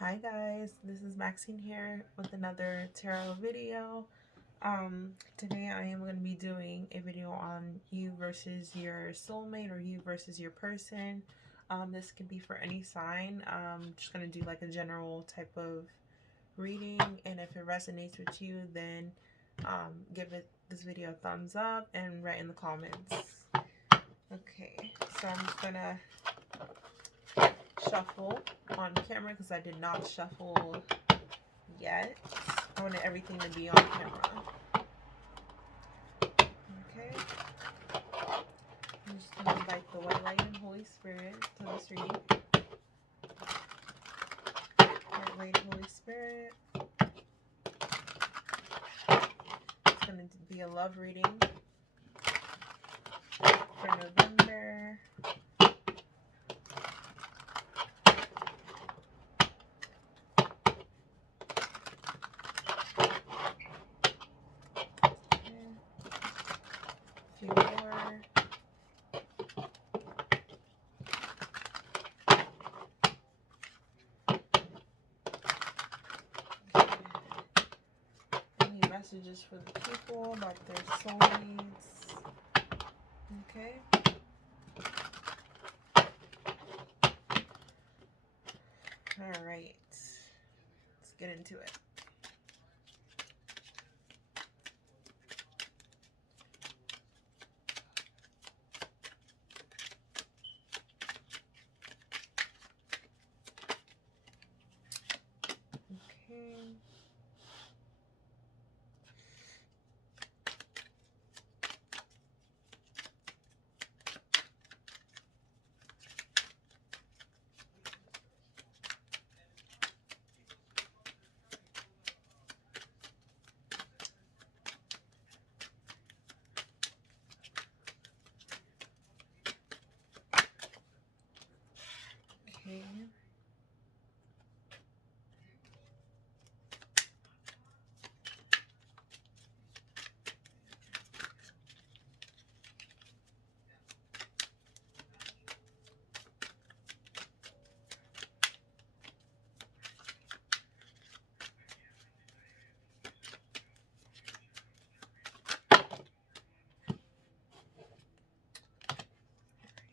Hi guys, this is Maxine here with another tarot video. Today I am going to be doing a video on you versus your soulmate or you versus your person. This could be for any sign. Just going to do like a general type of reading, and if it resonates with you, then give this video a thumbs up and write in the comments. Okay, so I'm just going to shuffle on camera because I did not shuffle yet. I wanted everything to be on camera. Okay. I'm just going to invite the white light and Holy Spirit to this reading. White light, Holy Spirit. It's going to be a love reading for November. A few more. Any messages for the people about their soulmates? Okay. All right. Let's get into it. Okay.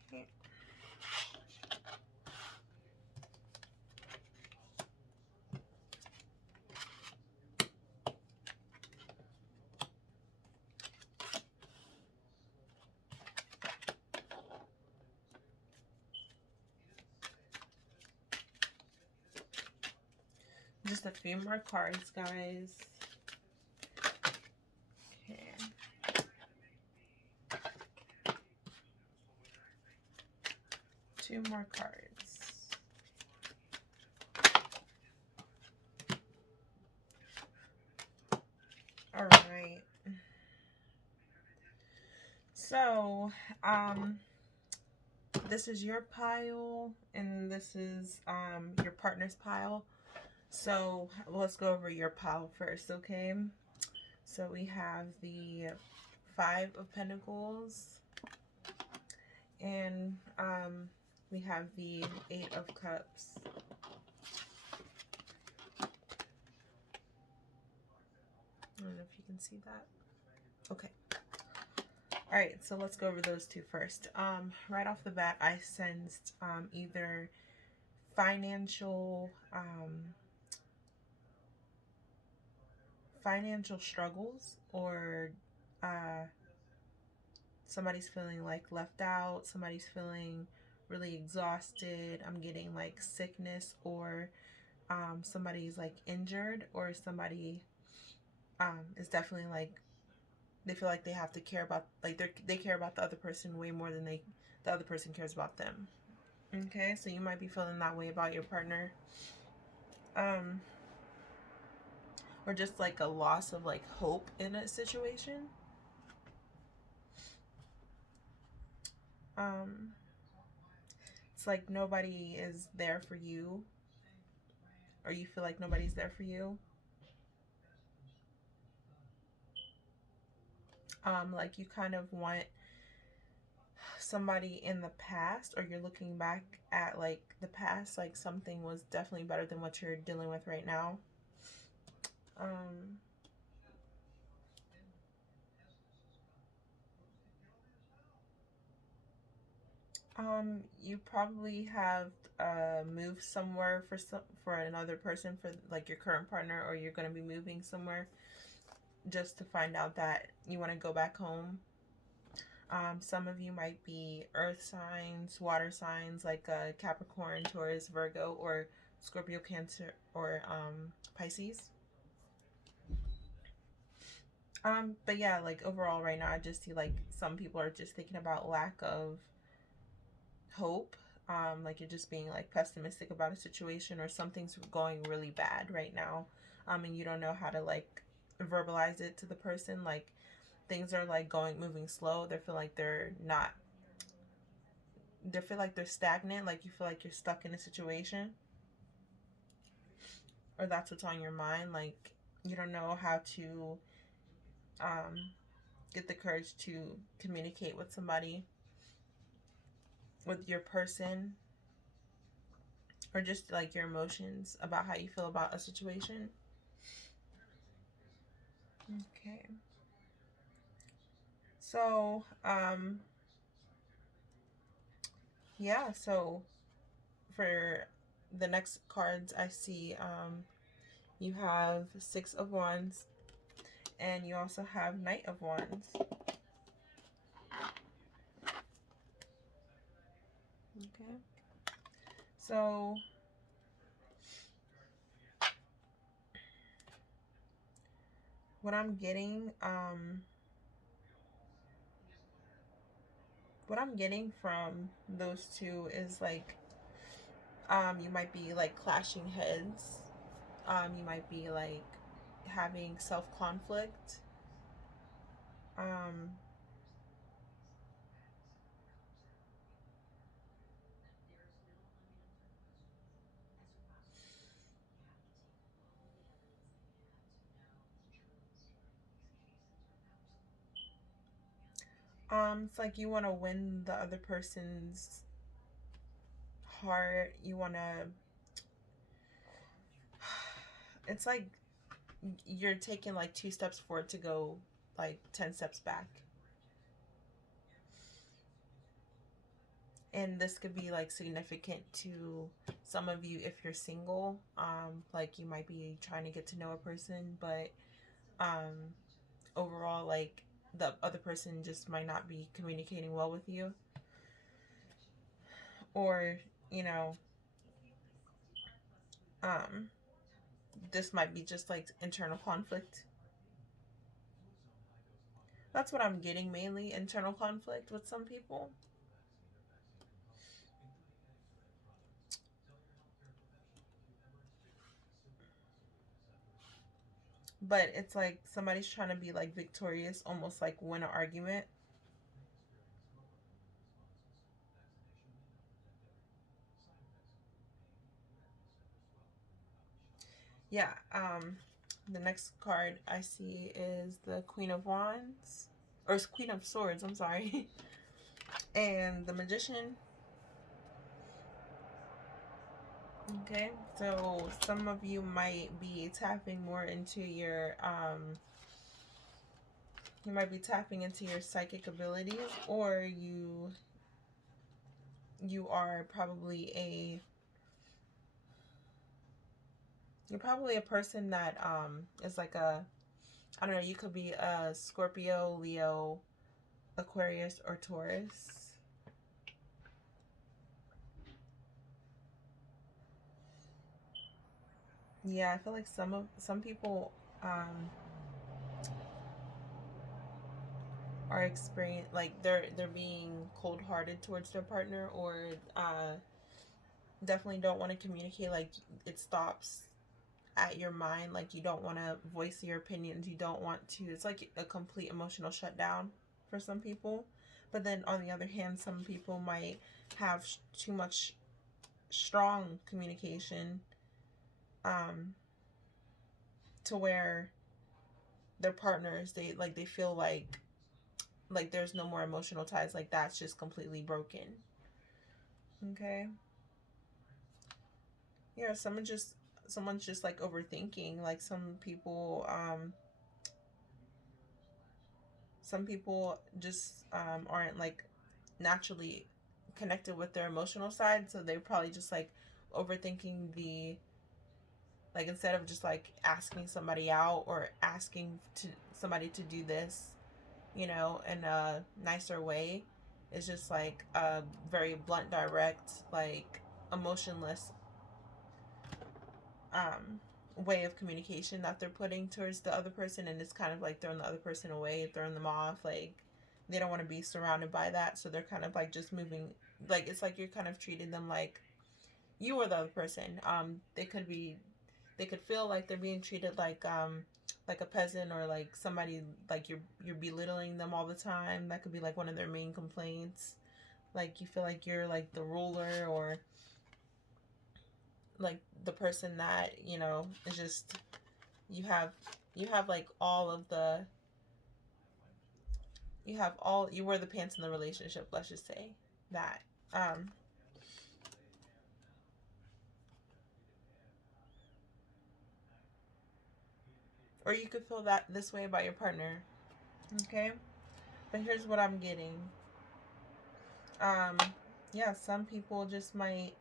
Okay. Just a few more cards, guys. Okay. Two more cards. All right. So, this is your pile, and this is your partner's pile. So let's go over your pile first, okay? So we have the Five of Pentacles, and we have the Eight of Cups. I don't know if you can see that. Okay. All right, so let's go over those two first. Right off the bat, I sensed either financial struggles, or somebody's feeling like left out, somebody's feeling really exhausted. I'm getting like sickness, or somebody's like injured, or somebody is definitely like, they feel like they have to care about, like they care about the other person way more than the other person cares about them. Okay, so you might be feeling that way about your partner. Or just like a loss of like hope in a situation. It's like nobody is there for you, or you feel like nobody's there for you. Like you kind of want somebody in the past, or you're looking back at like the past, like something was definitely better than what you're dealing with right now. Um, you probably have moved somewhere for another person, for like your current partner, or you're going to be moving somewhere just to find out that you want to go back home. Some of you might be earth signs, water signs like Capricorn, Taurus, Virgo, or Scorpio, Cancer, or Pisces. But yeah, like overall right now I just see like some people are just thinking about lack of hope. Like you're just being like pessimistic about a situation, or something's going really bad right now. And you don't know how to like verbalize it to the person. Like things are like moving slow. They feel like they're not, they feel like they're stagnant. Like you feel like you're stuck in a situation, or that's what's on your mind. Like you don't know how to um, get the courage to communicate with somebody, with your person, or just like your emotions about how you feel about a situation. Okay. So, yeah, so for the next cards I see, you have Six of Wands, and you also have Knight of Wands. Okay. So, what I'm getting, what I'm getting from those two is like, you might be like clashing heads. You might be like having self-conflict. Um, it's like you want to win the other person's heart. You want to, it's like you're taking like 2 steps forward to go like 10 steps back. And this could be like significant to some of you if you're single. Like you might be trying to get to know a person, but um, overall, like the other person just might not be communicating well with you. Or, you know, um, this might be just like internal conflict. That's what I'm getting, mainly internal conflict with some people. But it's like somebody's trying to be like victorious, almost like win an argument. Yeah. The next card I see is the Queen of Wands, or Queen of Swords. I'm sorry, and the Magician. Okay, so some of you might be tapping more into your you might be tapping into your psychic abilities, or you are probably a, you're probably a person that is like a, I don't know, you could be a Scorpio, Leo, Aquarius, or Taurus. Yeah, I feel like some people are experience like they're being cold hearted towards their partner, or definitely don't want to communicate. Like it stops at your mind. Like you don't want to voice your opinions. You don't want to. It's like a complete emotional shutdown for some people. But then on the other hand, some people might have too much strong communication, um, to where their partners, they feel like like there's no more emotional ties, like that's just completely broken. Okay. Yeah, someone's just like overthinking. Like some people just aren't like naturally connected with their emotional side, so they're probably just like overthinking the, like instead of just like asking somebody out or asking to somebody to do this, you know, in a nicer way, it's just like a very blunt, direct, like emotionless um way of communication that they're putting towards the other person, and it's kind of like throwing the other person away, throwing them off. Like they don't want to be surrounded by that, so they're kind of like just moving, like it's like you're kind of treating them like you are the other person. They could feel like they're being treated like a peasant, or like somebody, like you're belittling them all the time. That could be like one of their main complaints. Like you feel like you're like the ruler, or like the person that, you know, is just, you have like all of the, you wear the pants in the relationship, let's just say that. um or you could feel that this way about your partner. Okay, but here's what I'm getting. um yeah, some people just might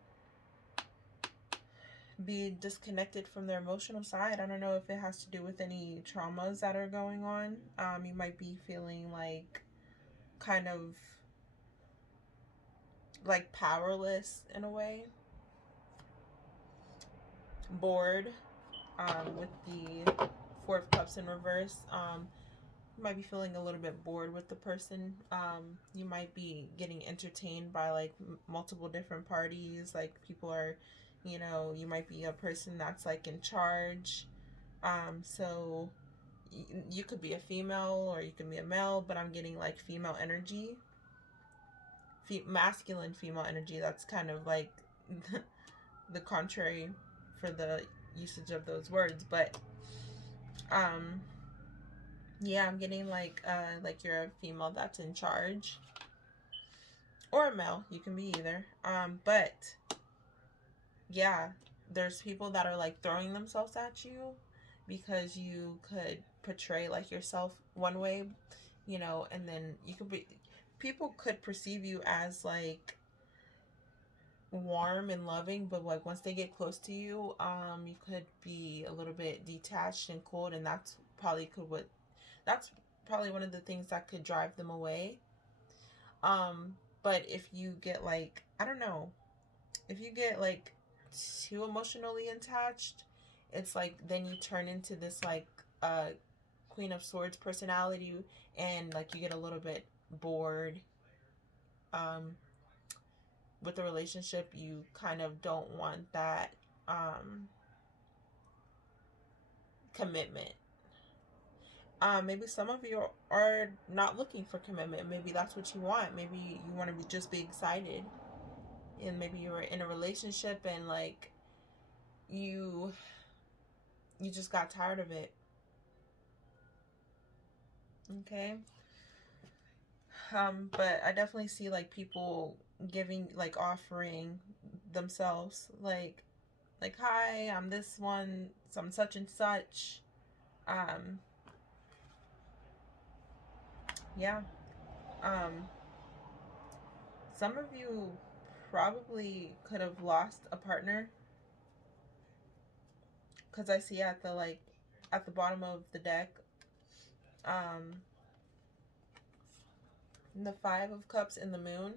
be disconnected from their emotional side. I don't know if it has to do with any traumas that are going on. You might be feeling like kind of like powerless in a way, bored, with the Four of Cups in reverse. You might be feeling a little bit bored with the person. You might be getting entertained by like multiple different parties. Like people are, you know, you might be a person that's like in charge. So you could be a female or you can be a male, but I'm getting like female energy, masculine female energy. That's kind of like the contrary for the usage of those words, but um yeah, I'm getting like you're a female that's in charge, or a male, you can be either. But yeah, there's people that are like throwing themselves at you because you could portray like yourself one way, you know, and then you could be, people could perceive you as like warm and loving, but like once they get close to you, you could be a little bit detached and cold, and that's probably one of the things that could drive them away. But if you get like, I don't know, if you get like too emotionally attached, it's like then you turn into this like uh Queen of Swords personality, and like you get a little bit bored um with the relationship. You kind of don't want that um commitment. Maybe some of you are not looking for commitment. Maybe that's what you want. Maybe you want to just be excited, and maybe you were in a relationship and like you you just got tired of it. Okay. But I definitely see like people giving, like offering themselves, like hi, I'm this one, so I'm such and such. um yeah. um some of you probably could have lost a partner, because I see at the like at the bottom of the deck, um the Five of Cups and the Moon.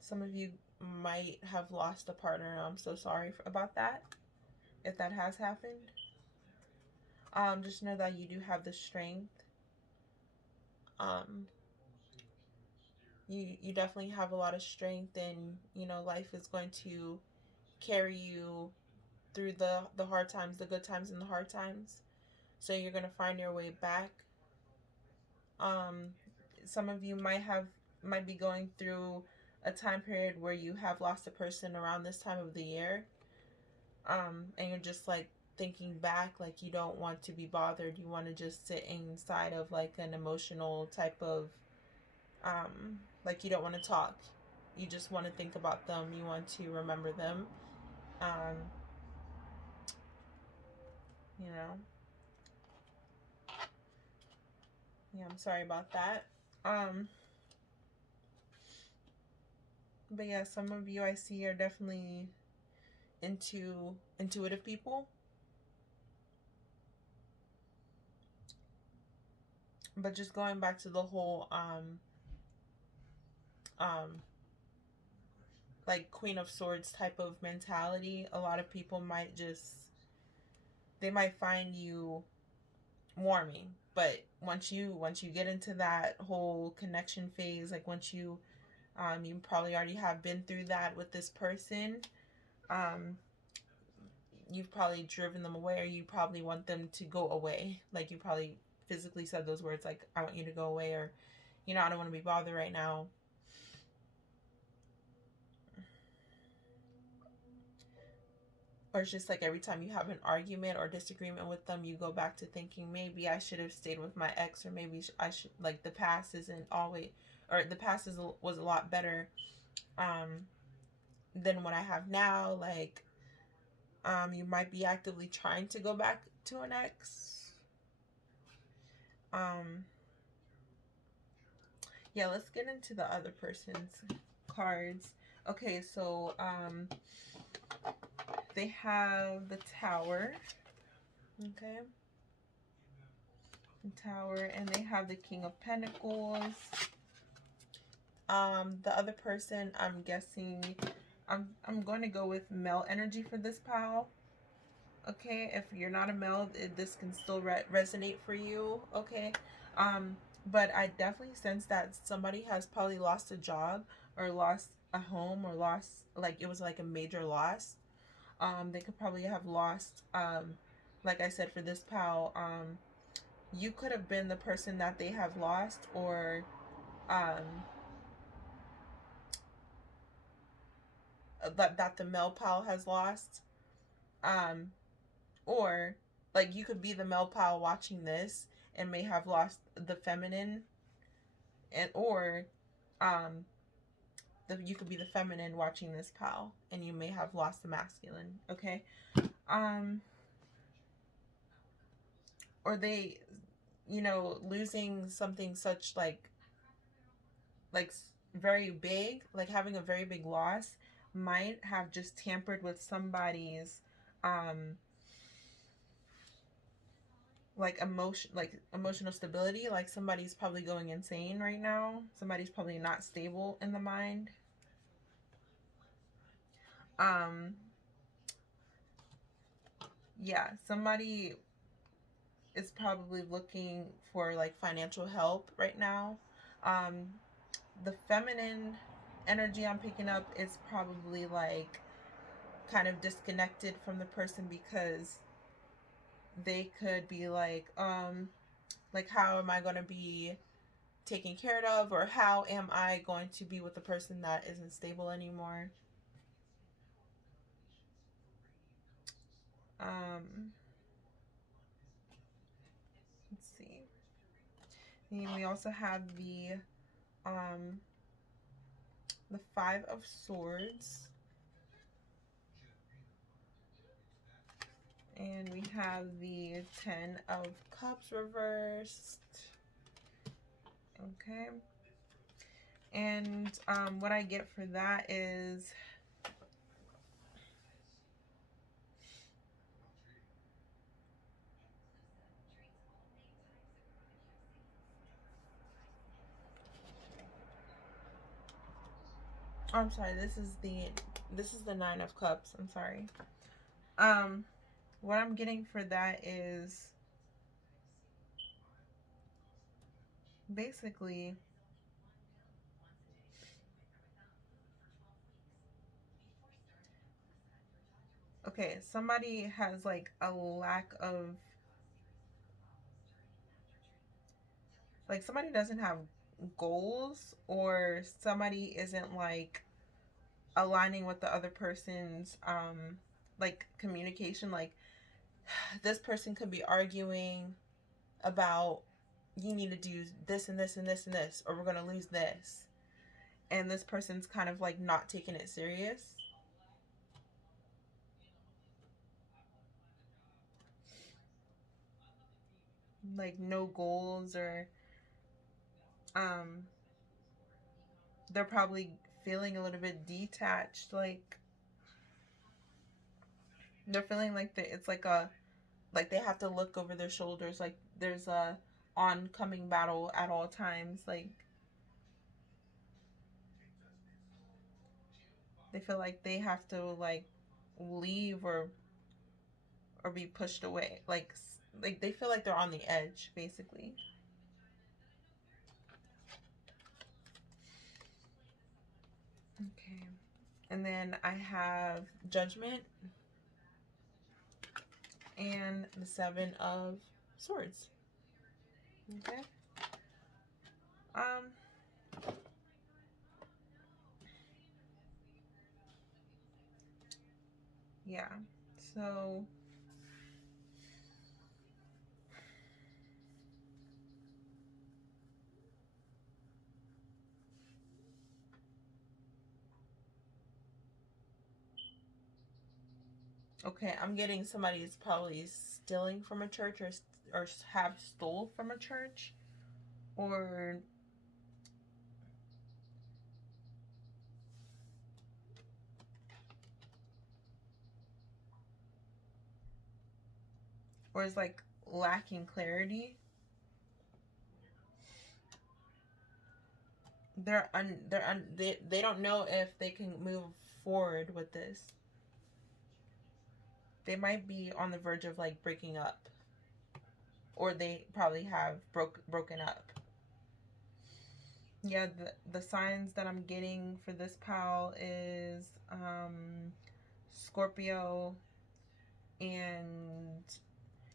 Some of you might have lost a partner. I'm so sorry about that, if that has happened. Just know that you do have the strength. um you definitely have a lot of strength, and you know life is going to carry you through the hard times, the good times and the hard times. So you're going to find your way back. um some of you might be going through a time period where you have lost a person around this time of the year. And you're just like thinking back, like you don't want to be bothered. You want to just sit inside of like an emotional type of, like you don't want to talk. You just want to think about them. You want to remember them. Um, you know, yeah, I'm sorry about that. Um, but yeah, some of you I see are definitely intuitive people. But just going back to the whole um like Queen of Swords type of mentality, a lot of people might just, they might find you warming, but once you get into that whole connection phase, like once you probably already have been through that with this person, um you've probably driven them away, or you probably want them to go away. Like you probably physically said those words, like I want you to go away, or I don't want to be bothered right now. Or it's just like every time you have an argument or disagreement with them, you go back to thinking maybe I should have stayed with my ex, or maybe I should, like the past isn't always, or the past was a lot better um than what I have now. Like you might be actively trying to go back to an ex. um yeah, let's get into the other person's cards. Okay, so they have the Tower. Okay, the Tower, and they have the King of Pentacles. The other person, I'm guessing, I'm going to go with male energy for this pal. Okay, if you're not a male, this can still resonate for you. Okay, but I definitely sense that somebody has probably lost a job, or lost a home, or lost, like it was like a major loss. They could probably have lost, like I said, for this pal, you could have been the person that they have lost, or um that the male pal has lost. um or like you could be the male pal watching this and may have lost the feminine, and or um you could be the feminine watching this pal and you may have lost the masculine. Okay, um or they, losing something such like very big, like having a very big loss, might have just tampered with somebody's um like emotional stability. Like somebody's probably going insane right now. Somebody's probably not stable in the mind. um yeah, somebody is probably looking for like financial help right now. um the feminine energy I'm picking up is probably like kind of disconnected from the person, because they could be like how am I going to be taken care of, or how am I going to be with the person that isn't stable anymore. um let's see. And we also have um the Five of Swords, and we have the Ten of Cups reversed. Okay, and what I get for that is I'm sorry, this is the Nine of Cups. I'm sorry. um what I'm getting for that is basically, okay, somebody has like a lack of, like somebody doesn't have goals, or somebody isn't like aligning with the other person's like communication. Like This person could be arguing about, you need to do this and this and this and this, or we're going to lose this. And this person's kind of like not taking it serious. Like no goals, or um they're probably feeling a little bit detached, like they're feeling like it's like a, like they have to look over their shoulders, like there's a oncoming battle at all times. Like they feel like they have to like leave or be pushed away, like they feel like they're on the edge basically. Okay, and then I have Judgment and the Seven of Swords. Okay. um yeah, so okay, I'm getting somebody is probably stealing from a church, or have stole from a church, or is like lacking clarity. They don't know if they can move forward with this. They might be on the verge of like breaking up, or they probably have broken up. Yeah, the signs that I'm getting for this pal is Scorpio and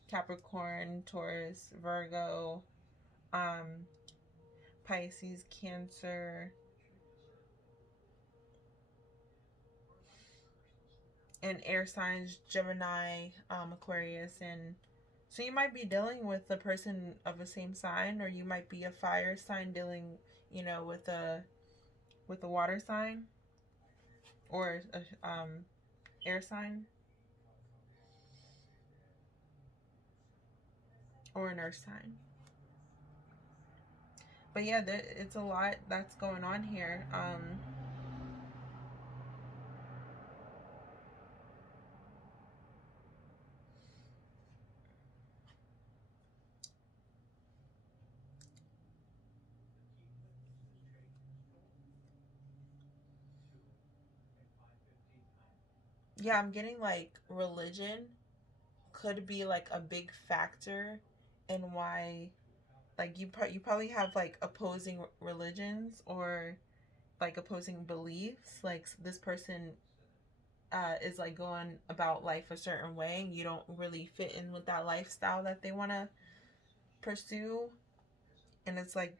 Capricorn, Taurus, Virgo, um, Pisces, Cancer, and air signs, Gemini, Aquarius, and so you might be dealing with a person of the same sign, or you might be a fire sign dealing, with a water sign, or a air sign, or an earth sign. But yeah, it's a lot that's going on here. Yeah, I'm getting like religion could be like a big factor in why, like you probably have like opposing religions, or like opposing beliefs. Like this person is like going about life a certain way, and you don't really fit in with that lifestyle that they want to pursue. And it's like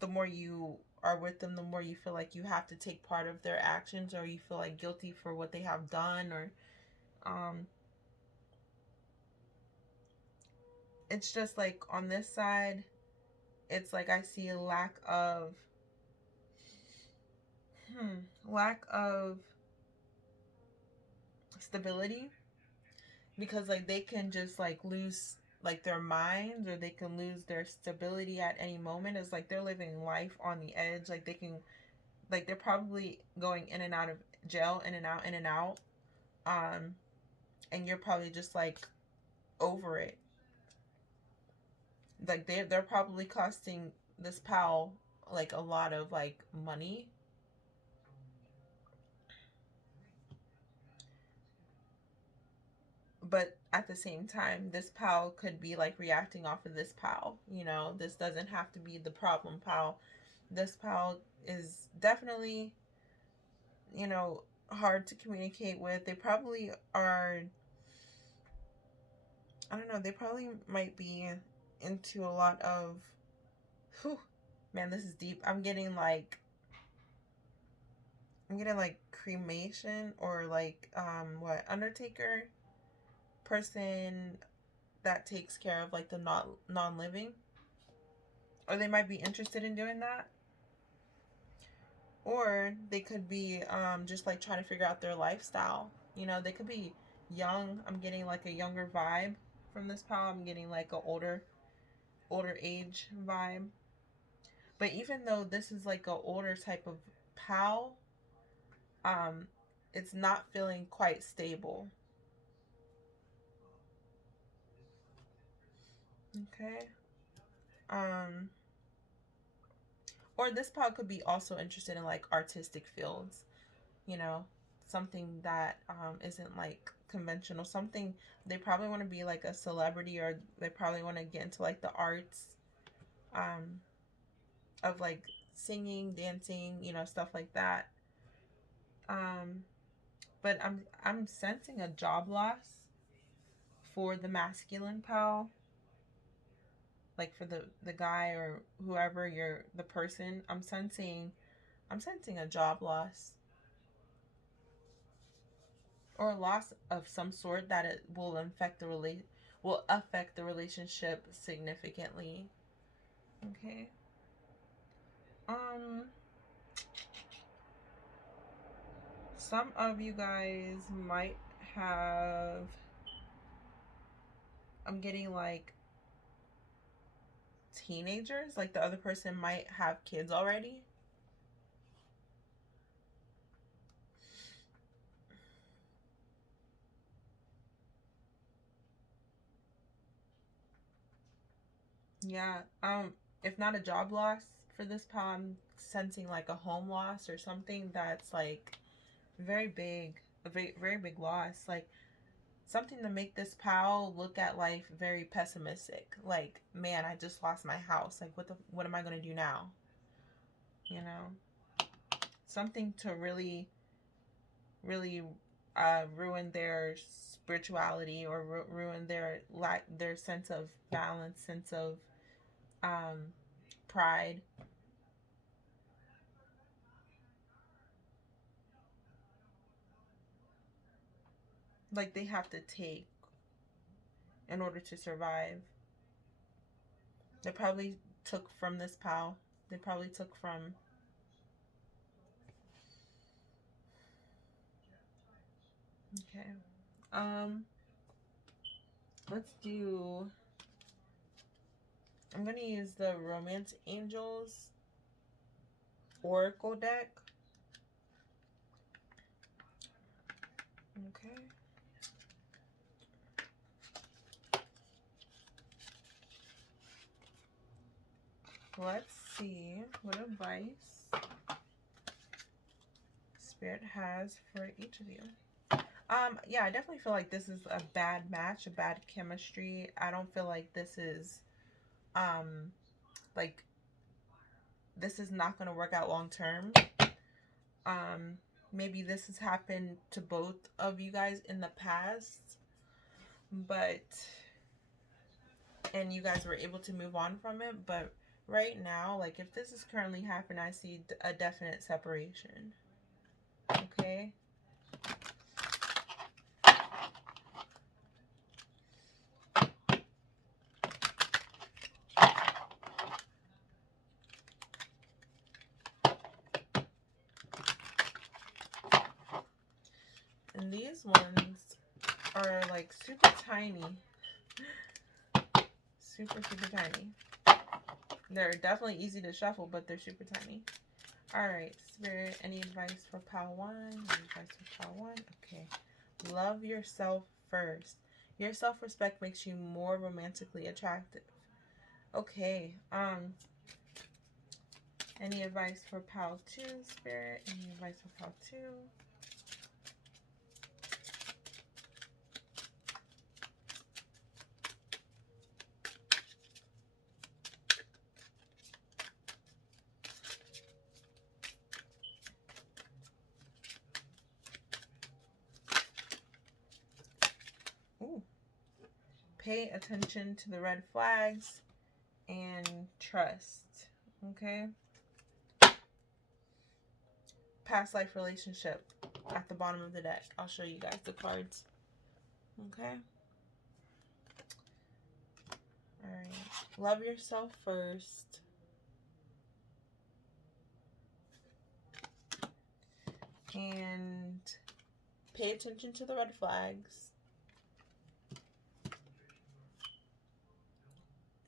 the more you are with them, the more you feel like you have to take part of their actions, or you feel like guilty for what they have done, or um it's just like on this side, it's like I see a lack of stability, because like they can just like lose like their minds, or they can lose their stability at any moment. It's like they're living life on the edge. Like they can, like they're probably going in and out of jail, in and out, in and out. um and you're probably just like over it. Like they're probably costing this pal like a lot of like money. But at the same time, this pal could be like reacting off of this pal. This doesn't have to be the problem pal. This pal is definitely, you know hard to communicate with. They probably are, I don't know, they probably might be into a lot of, whew, man, this is deep. I'm getting like cremation, or like what, undertaker. person that takes care of like the non-living, or they might be interested in doing that, or they could be just like trying to figure out their lifestyle. You know, they could be young. I'm getting like a younger vibe from this pal. I'm getting like a older age vibe. But even though this is like a older type of pal, um, it's not feeling quite stable. Okay. Um, or this pal could be also interested in like artistic fields. You know, something that isn't like conventional. Something they probably want to be like a celebrity, or they probably want to get into like the arts, um, of like singing, dancing, you know, stuff like that. Um, but I'm sensing a job loss for the masculine pal, like for the guy or whoever you're the person. I'm sensing a job loss or a loss of some sort that it will affect the relationship significantly. Okay. Um some of you guys might have, I'm getting like teenagers, like the other person might have kids already. Yeah. If not a job loss for this pal, I'm sensing like a home loss or something that's like very big, a very, very big loss. Like something to make this pal look at life very pessimistic. Like, man, I just lost my house. Like, what am I gonna do now? You know, something to really, really ruin their spirituality, or ruin their sense of balance, sense of um, pride. Like they have to take in order to survive. They probably took from this pal. They probably took from. Okay. Um. Let's do. I'm gonna use the Romance Angels Oracle deck. Okay. Let's see what advice Spirit has for each of you. Yeah, I definitely feel like this is a bad match, a bad chemistry. I don't feel like this is um like this is not gonna work out long term. Um, maybe this has happened to both of you guys in the past, but and you guys were able to move on from it. But right now, like if this is currently happening, I see a definite separation. Okay. And these ones are like super tiny. Super, super tiny. They're definitely easy to shuffle, but they're super tiny. Alright, Spirit, any advice for Pal 1? Any advice for Pal 1? Okay. Love yourself first. Your self-respect makes you more romantically attractive. Okay. Any advice for Pal 2, Spirit? Any advice for Pal 2? Ooh. Pay attention to the red flags and trust. Okay. Past life relationship at the bottom of the deck. I'll show you guys the cards. Okay. All right. Love yourself first. And pay attention to the red flags.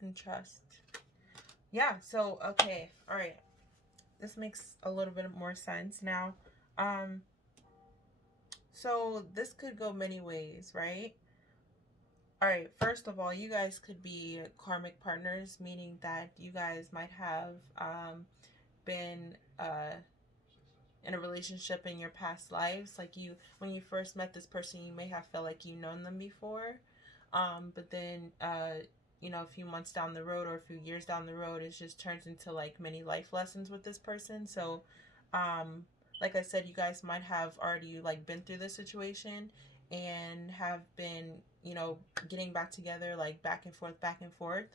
And trust. Yeah, so, okay. All right. This makes a little bit more sense now. So this could go many ways, right? All right, first of all, you guys could be karmic partners, meaning that you guys might have been in a relationship in your past lives. Like you, when you first met this person, you may have felt like you've known them before, but then you know, a few months down the road or a few years down the road, it just turns into like many life lessons with this person. So, like I said, you guys might have already like been through this situation and have been, you know, getting back together, like back and forth, back and forth.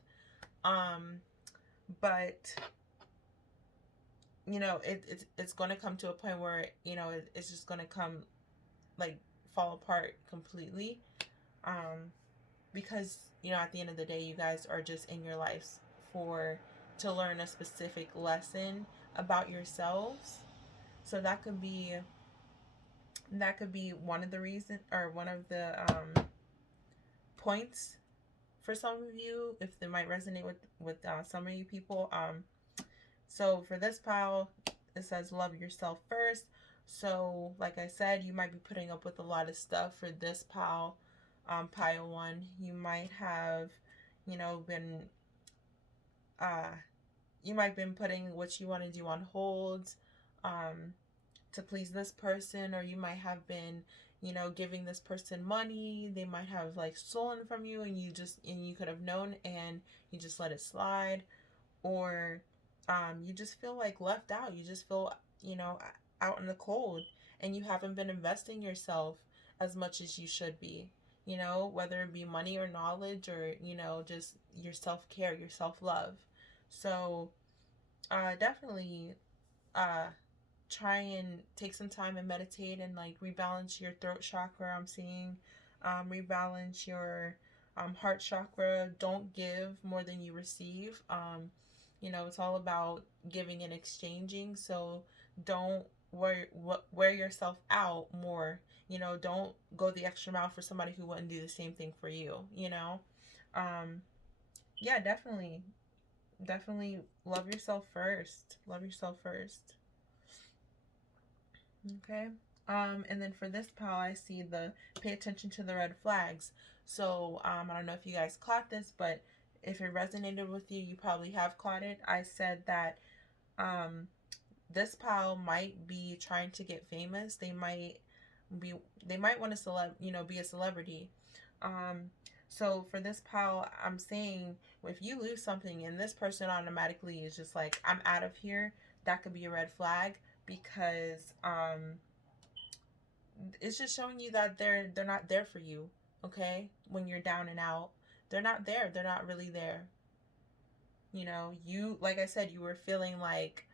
But you know, it's going to come to a point where, you know, it's just going to come like fall apart completely, because, you know, at the end of the day, you guys are just in your lives for to learn a specific lesson about yourselves. So that could be one of the reasons, or one of the points for some of you, if they might resonate with some of you people. So for this pile, it says love yourself first. So like I said, you might be putting up with a lot of stuff for this pile. Pile one, you might have, you know, been you might have been putting what you want to do on hold, to please this person, or you might have been, you know, giving this person money. They might have like stolen from you, and you could have known, and you just let it slide. Or you just feel like left out. You just feel, you know, out in the cold, and you haven't been investing yourself as much as you should be, you know, whether it be money or knowledge, or, you know, just your self-care, your self-love. So definitely uh try and take some time and meditate and like rebalance your throat chakra. I'm seeing rebalance your heart chakra. Don't give more than you receive. You know, it's all about giving and exchanging. So don't wear yourself out more. You know, don't go the extra mile for somebody who wouldn't do the same thing for you, you know. um yeah, definitely love yourself first. Love yourself first. Okay. And then for this pal, I see the pay attention to the red flags. So, I don't know if you guys caught this, but if it resonated with you, you probably have caught it. I said that, um, this pal might be trying to get famous. Be, they might want to be a celebrity. Um, so for this pal, I'm saying if you lose something and this person automatically is just like, I'm out of here, that could be a red flag, because it's just showing you that they're not there for you. Okay, when you're down and out, they're not there. They're not really there. You know, you, like I said, you were feeling like,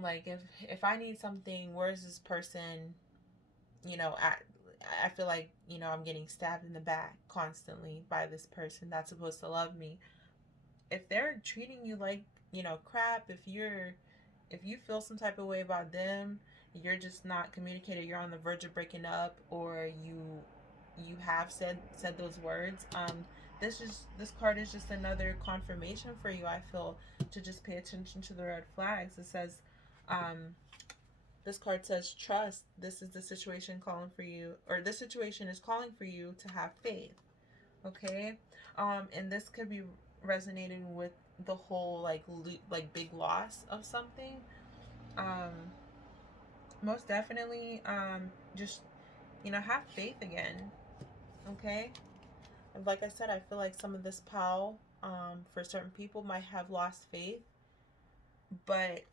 like if I need something, where's this person? You know, I feel like, you know, I'm getting stabbed in the back constantly by this person that's supposed to love me. If they're treating you like, you know, crap, if you feel some type of way about them, you're just not communicating, you're on the verge of breaking up, or you have said those words, this card is just another confirmation for you, I feel, to just pay attention to the red flags. It says, this card says trust. This is the situation calling for you, or this situation is calling for you to have faith. Okay. And this could be resonating with the whole like big loss of something. um Most definitely, just, you know, have faith again. Okay. And like I said, I feel like some of this power, for certain people, might have lost faith, but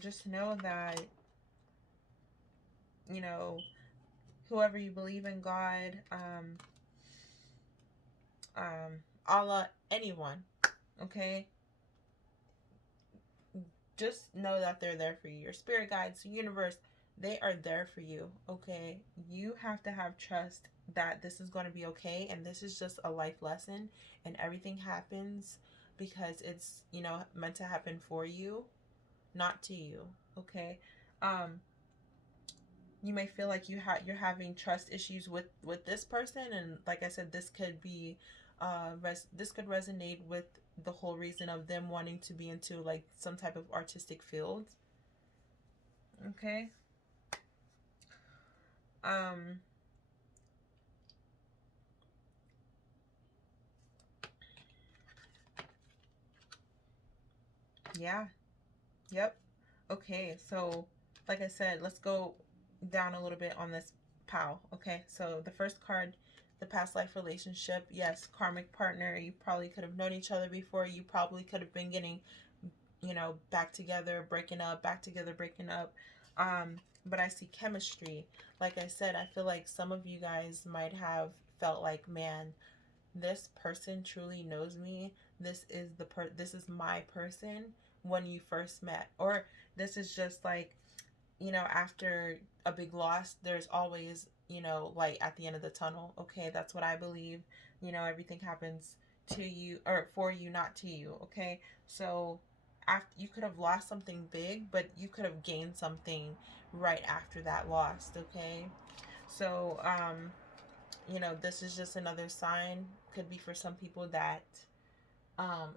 just know that, you know, whoever you believe in, God, Allah, anyone, okay, just know that they're there for you. Your spirit guides, the universe, they are there for you. Okay, you have to have trust that this is going to be okay, and this is just a life lesson, and everything happens because it's, you know, meant to happen for you, not to you. Okay. um you may feel like you're having trust issues with this person, and like I said, this could be this could resonate with the whole reason of them wanting to be into like some type of artistic field. Okay. um yeah. Yep. Okay, so like I said, let's go down a little bit on this pile. Okay, so the first card, the past life relationship. Yes, karmic partner. You probably could have known each other before. You probably could have been getting, you know, back together, breaking up, back together, breaking up. But I see chemistry. Like I said, I feel like some of you guys might have felt like, man, this person truly knows me. This is my person when you first met. Or this is just like, you know, after a big loss, there's always, you know, light at the end of the tunnel. Okay, that's what I believe. You know, everything happens to you or for you, not to you. Okay, so after you could have lost something big, but you could have gained something right after that loss. Okay, so you know, this is just another sign. Could be for some people that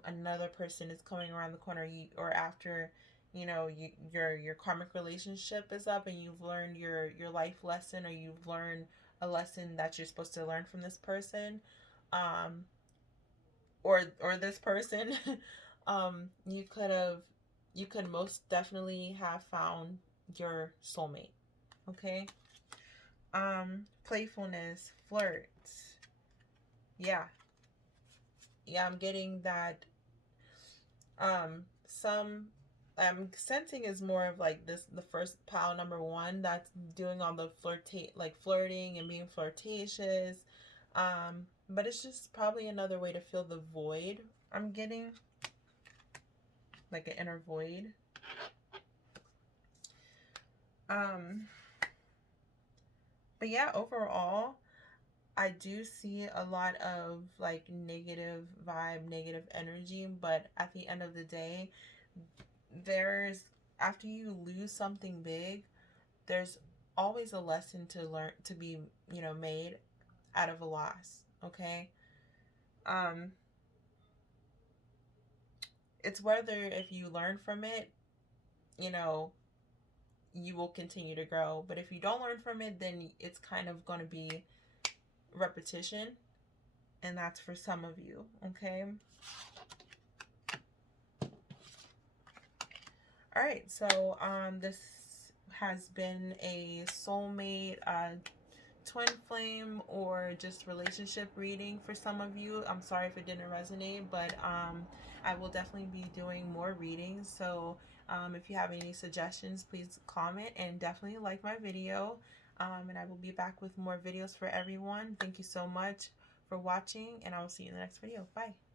another person is coming around the corner, or after, you know, your karmic relationship is up and you've learned your life lesson, or you've learned a lesson that you're supposed to learn from this person, um or this person. You could have, you could most definitely have found your soulmate. Okay. Playfulness, flirts. Yeah. Yeah, I'm getting that. Some I'm sensing is more of like this, the first pile number one, that's doing all the flirting and being flirtatious. But it's just probably another way to fill the void. I'm getting like an inner void. Um, but yeah, overall, I do see a lot of like negative vibe, negative energy, but at the end of the day, there's, after you lose something big, there's always a lesson to learn, to be, you know, made out of a loss. Okay. um it's whether, if you learn from it, you know, you will continue to grow, but if you don't learn from it, then it's kind of going to be repetition, and that's for some of you. Okay. All right, so this has been a soulmate, twin flame, or just relationship reading for some of you. I'm sorry if it didn't resonate, but I will definitely be doing more readings. So if you have any suggestions, please comment and definitely like my video. And I will be back with more videos for everyone. Thank you so much for watching, and I will see you in the next video. Bye.